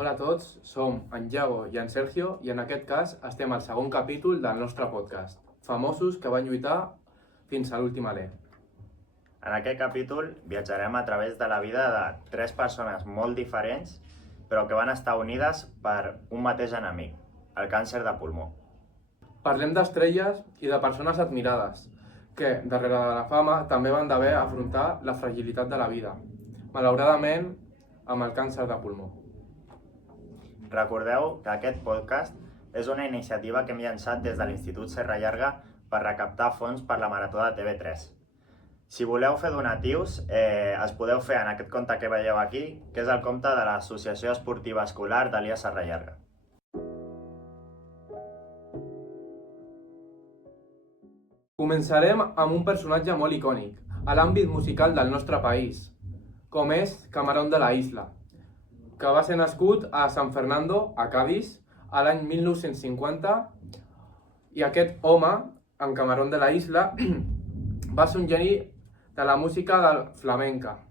Hola a tots, som en Iago i en Sergio i en aquest cas estem al segon capítol del nostre podcast, famosos que van lluitar fins a l'últim alè. En aquest capítol viatjarem a través de la vida de tres persones molt diferents però que van estar unides per un mateix enemic, el càncer de pulmó. Parlem d'estrelles i de persones admirades, que, darrere de la fama, també van d'haver afrontar la fragilitat de la vida, malauradament amb el càncer de pulmó. Recordeu que aquest podcast és una iniciativa que hem llançat des de l'Institut Serra Llarga per recaptar fons per la Marató de TV3. Si voleu fer donatius, els podeu fer en aquest compte que veieu aquí, que és el compte de l'Associació Esportiva Escolar d'Elias Serra Llarga. Començarem amb un personatge molt icònic, a l'àmbit musical del nostre país, com és Camarón de la Isla, que va ser nascut a San Fernando, a Cádiz, a l'any 1950, i aquest home, en Camarón de la Isla, va ser un geni de la música del flamenca,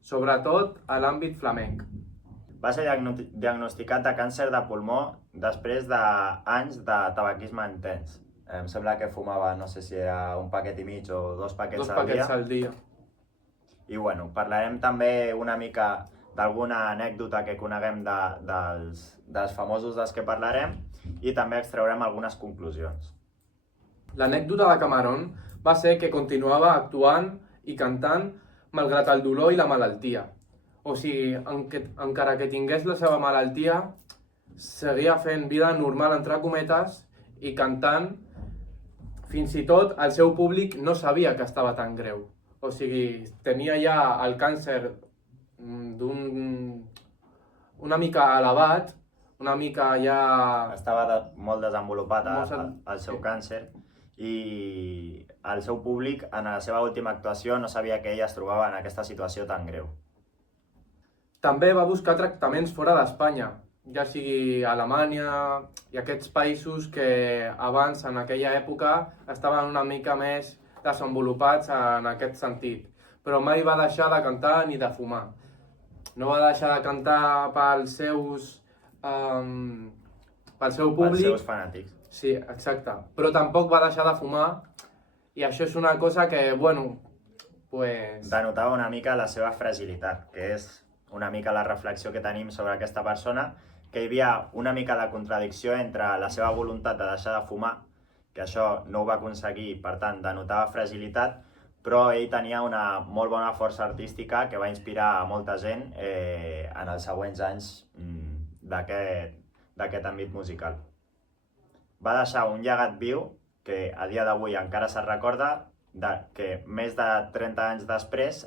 sobretot a l'àmbit flamenc. Va ser diagnosticat de càncer de pulmó després d'anys de tabaquisme intens. Em sembla que fumava, no sé si era un paquet i mig o dos paquets al dia. I bueno, parlarem també una mica d'alguna anècdota que coneguem dels famosos dels que parlarem i també extraurem algunes conclusions. L'anècdota de Camarón va ser que continuava actuant i cantant malgrat el dolor i la malaltia. O sigui, encara que tingués la seva malaltia, seguia fent vida normal, entre cometes, i cantant. Fins i tot el seu públic no sabia que estava tan greu. O sigui, tenia ja el càncer una mica elevat, una mica ja... Estava molt desenvolupat el seu càncer i el seu públic en la seva última actuació no sabia que ell es trobava en aquesta situació tan greu. També va buscar tractaments fora d'Espanya, ja sigui a Alemanya i aquests països que abans, en aquella època, estaven una mica més desenvolupats en aquest sentit. Però mai va deixar de cantar ni de fumar. No va deixar de cantar pel seu públic. Pels seus fanàtics. Sí, exacte. Però tampoc va deixar de fumar i això és una cosa que, bueno, pues... denotava una mica la seva fragilitat, que és una mica la reflexió que tenim sobre aquesta persona, que hi havia una mica de contradicció entre la seva voluntat de deixar de fumar, que això no ho va aconseguir, per tant, denotava fragilitat, però ell tenia una molt bona força artística que va inspirar a molta gent en els següents anys d'aquest àmbit musical. Va deixar un llegat viu que a dia d'avui encara se'n recorda, que més de 30 anys després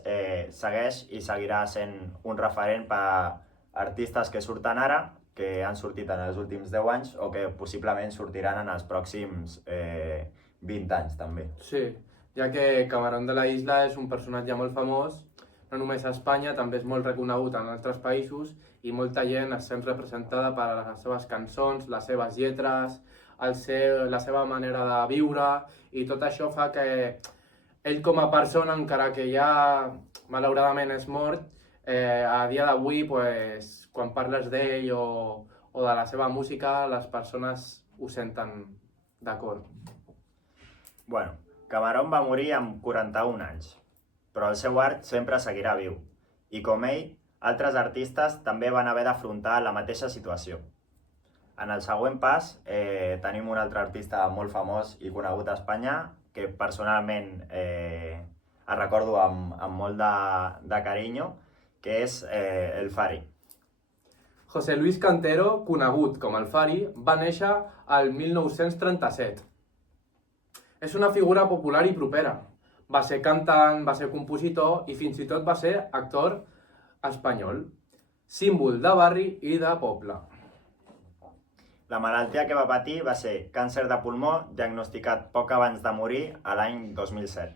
segueix i seguirà sent un referent per a artistes que surten ara, que han sortit en els últims 10 anys o que possiblement sortiran en els pròxims 20 anys també. Sí, ja que Camarón de la Isla és un personatge molt famós, no només a Espanya, també és molt reconegut en altres països i molta gent es sent representada per les seves cançons, les seves lletres, la seva manera de viure, i tot això fa que ell com a persona, encara que ja malauradament és mort, a dia d'avui, pues, quan parles d'ell o de la seva música, les persones ho senten d'acord. Bueno, Camarón va morir amb 41 anys, però el seu art sempre seguirà viu. I com ell, altres artistes també van haver d'afrontar la mateixa situació. En el següent pas tenim un altre artista molt famós i conegut a Espanya, que personalment el recordo amb molt de carinyo, que és el Fari. José Luis Cantero, conegut com el Fari, va néixer al 1937. És una figura popular i propera. Va ser cantant, va ser compositor i fins i tot va ser actor espanyol. Símbol de barri i de poble. La malaltia que va patir va ser càncer de pulmó, diagnosticat poc abans de morir a l'any 2007.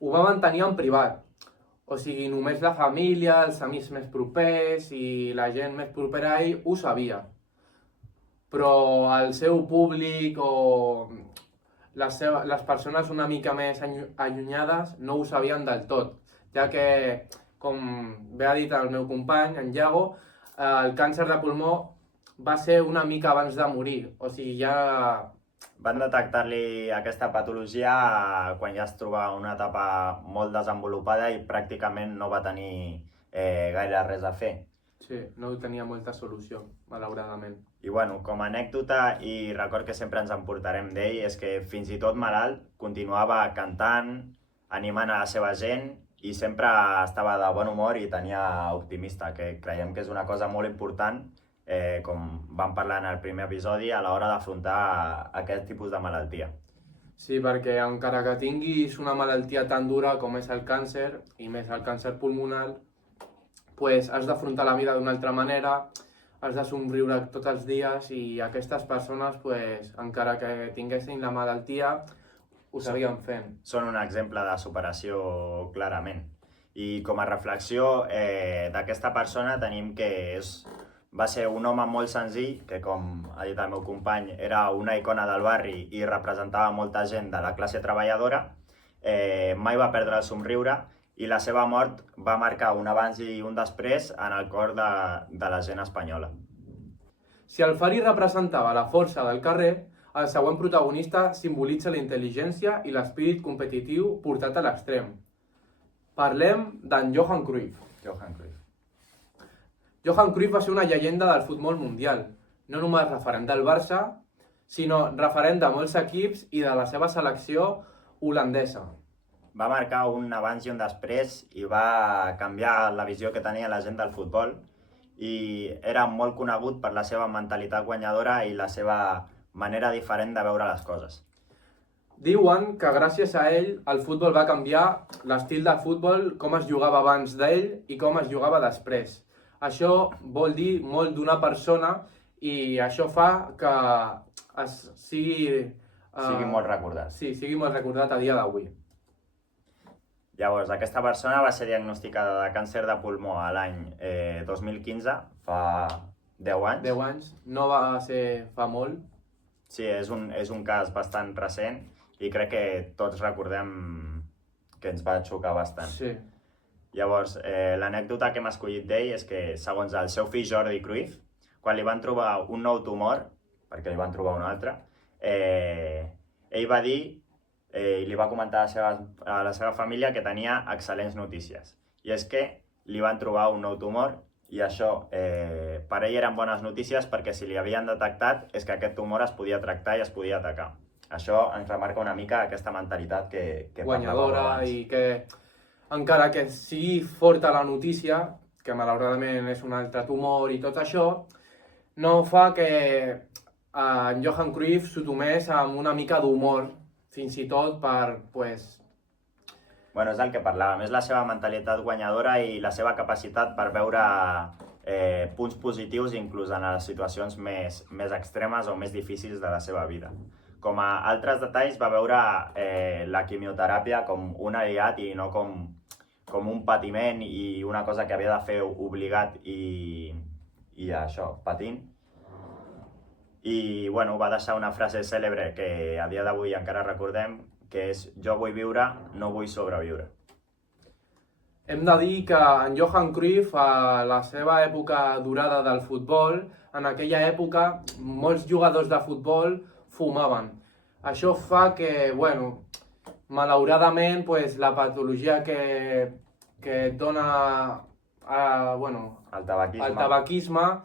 Ho va mantenir en privat. O sigui, només la família, els amics més propers i la gent més propera a ell ho sabia. Però el seu públic o les persones una mica més allunyades no ho sabien del tot, ja que, com bé ha dit el meu company, en Iago, el càncer de pulmó va ser una mica abans de morir, o sigui, ja... Van detectar-li aquesta patologia quan ja es trobava en una etapa molt desenvolupada i pràcticament no va tenir gaire res a fer. Sí, no tenia molta solució, malauradament. I bueno, com a anècdota i record que sempre ens emportarem d'ell és que fins i tot malalt continuava cantant, animant a la seva gent i sempre estava de bon humor i tenia optimista, que creiem que és una cosa molt important, com vam parlar en el primer episodi, a l'hora d'afrontar aquest tipus de malaltia. Sí, perquè encara que tinguis una malaltia tan dura com és el càncer, i més el càncer pulmonar, pues has d'afrontar la vida d'una altra manera, has de somriure tots els dies i aquestes persones, pues, encara que tinguessin la malaltia, ho seguien fent. Són un exemple de superació clarament. I com a reflexió d'aquesta persona tenim que va ser un home molt senzill, que com ha dit el meu company, era una icona del barri i representava molta gent de la classe treballadora, mai va perdre el somriure i la seva mort va marcar un abans i un després en el cor de la gent espanyola. Si el Fari representava la força del carrer, el següent protagonista simbolitza la intel·ligència i l'espírit competitiu portat a l'extrem. Parlem d'en Johan Cruyff. Johan Cruyff. Johan Cruyff va ser una llegenda del futbol mundial, no només referent del Barça, sinó referent de molts equips i de la seva selecció holandesa. Va marcar un abans i un després i va canviar la visió que tenia la gent del futbol i era molt conegut per la seva mentalitat guanyadora i la seva manera diferent de veure les coses. Diuen que gràcies a ell el futbol va canviar l'estil de futbol, com es jugava abans d'ell i com es jugava després. Això vol dir molt d'una persona i això fa que sigui molt recordat. Sí, sigui molt recordat a dia d'avui. Llavors, aquesta persona va ser diagnosticada de càncer de pulmó a l'any 2015, fa 10 anys. 10 anys, no va ser fa molt. Sí, és un cas bastant recent i crec que tots recordem que ens va xocar bastant. Sí. Llavors, l'anècdota que hem escollit d'ell és que, segons el seu fill Jordi Cruyff, quan li van trobar un nou tumor, perquè li van trobar un altre, ell va dir i li va comentar a la seva família que tenia excel·lents notícies. I és que li van trobar un nou tumor i això per ell eren bones notícies perquè si li havien detectat és que aquest tumor es podia tractar i es podia atacar. Això ens remarca una mica aquesta mentalitat que guanyadora i que encara que sigui forta la notícia, que malauradament és un altre tumor i tot això, no fa que en Johan Cruyff s'ho tomés amb una mica d'humor, fins i tot per, pues... Bueno, és el que parlàvem, és la seva mentalitat guanyadora i la seva capacitat per veure punts positius inclús en les situacions més extremes o més difícils de la seva vida. Com a altres detalls va veure la quimioteràpia com un aliat i no com un patiment i una cosa que havia de fer obligat i això, patint. I bueno, va deixar una frase cèlebre que a dia d'avui encara recordem, que és "Jo vull viure, no vull sobreviure". Hem de dir que en Johan Cruyff, a la seva època dorada del futbol, en aquella època molts jugadors de futbol fumaven. Això fa que, bueno, malauradament, pues, la patologia que et dona el tabaquisme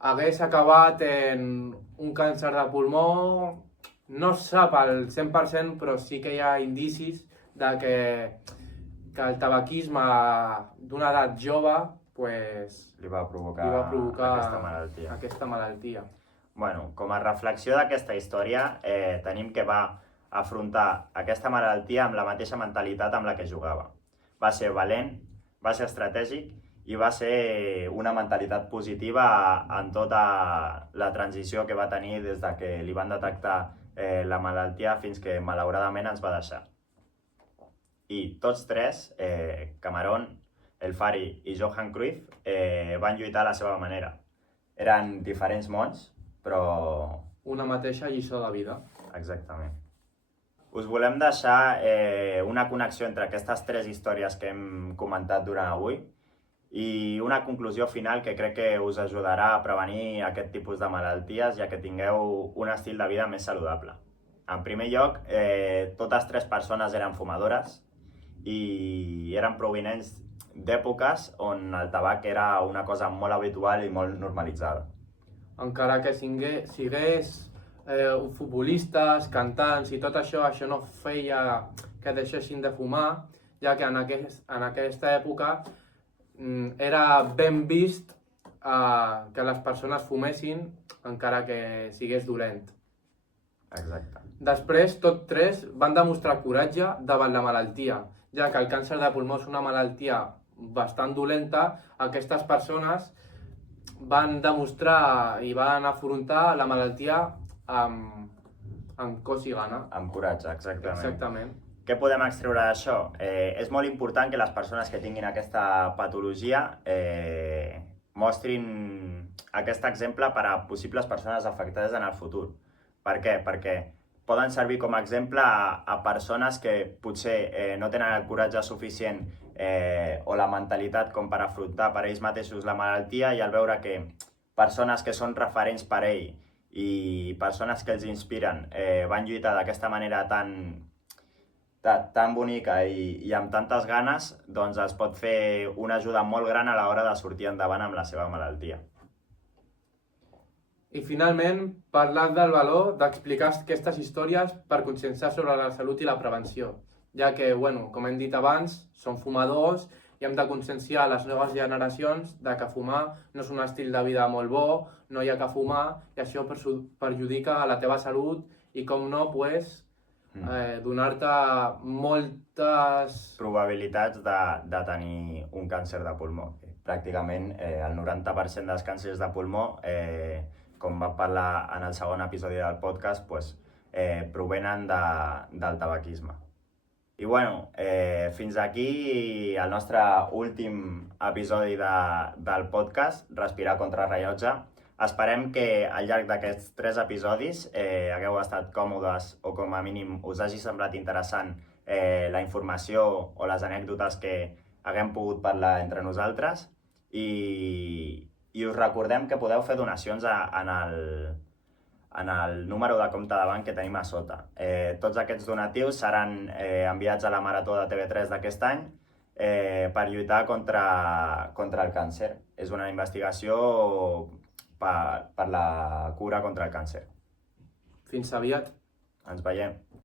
hagués acabat en un càncer de pulmó. No es sap al 100%, però sí que hi ha indicis de que el tabaquisme d'una edat jove pues, li va provocar aquesta malaltia. Bueno, com a reflexió d'aquesta història, tenim que va afrontar aquesta malaltia amb la mateixa mentalitat amb la que jugava. Va ser valent, va ser estratègic i va ser una mentalitat positiva en tota la transició que va tenir des de que li van detectar la malaltia fins que malauradament ens va deixar. I tots tres, Camarón, El Fari i Johan Cruyff, van lluitar a la seva manera. Eren diferents mons, però... una mateixa lliçó de vida. Exactament. Us volem deixar una connexió entre aquestes tres històries que hem comentat durant avui I una conclusió final que crec que us ajudarà a prevenir aquest tipus de malalties, ja que tingueu un estil de vida més saludable. En primer lloc, totes 3 persones eren fumadores i eren provinents d'èpoques on el tabac era una cosa molt habitual i molt normalitzada. Encara que sigués futbolistes, cantants i tot això, això no feia que deixessin de fumar, ja que en aquesta època era ben vist que les persones fumessin encara que sigués dolent. Exacte. Després, tots 3 van demostrar coratge davant la malaltia, ja que el càncer de pulmó és una malaltia bastant dolenta. Aquestes persones van demostrar i van afrontar la malaltia amb cos i gana. Amb coratge, exactament. Exactament. Què podem extreure d'això? És molt important que les persones que tinguin aquesta patologia mostrin aquest exemple per a possibles persones afectades en el futur. Per què? Perquè poden servir com a exemple a persones que potser no tenen el coratge suficient o la mentalitat com per afrontar per ells mateixos la malaltia, i al veure que persones que són referents per ell i persones que els inspiren van lluitar d'aquesta manera tan bonica i amb tantes ganes, doncs es pot fer una ajuda molt gran a l'hora de sortir endavant amb la seva malaltia. I finalment, parlar del valor d'explicar aquestes històries per conscienciar sobre la salut i la prevenció, ja que, com hem dit abans, som fumadors i hem de conscienciar les noves generacions de que fumar no és un estil de vida molt bo, no hi ha que fumar, i això perjudica la teva salut i, com no, donar-te moltes probabilitats de tenir un càncer de pulmó. Pràcticament el 90% dels càncers de pulmó, com vam parlar en el segon episodi del podcast, provenen del tabaquisme. I fins aquí el nostre últim episodi del podcast, Respirar contra rellotge. Esperem que al llarg d'aquests 3 episodis hagueu estat còmodes o com a mínim us hagi semblat interessant la informació o les anècdotes que haguem pogut parlar entre nosaltres, i us recordem que podeu fer donacions en el número de compte de banc que tenim a sota. Tots aquests donatius seran enviats a la Marató de TV3 d'aquest any per lluitar contra el càncer. És una investigació per la cura contra el càncer. Fins aviat. Ens veiem.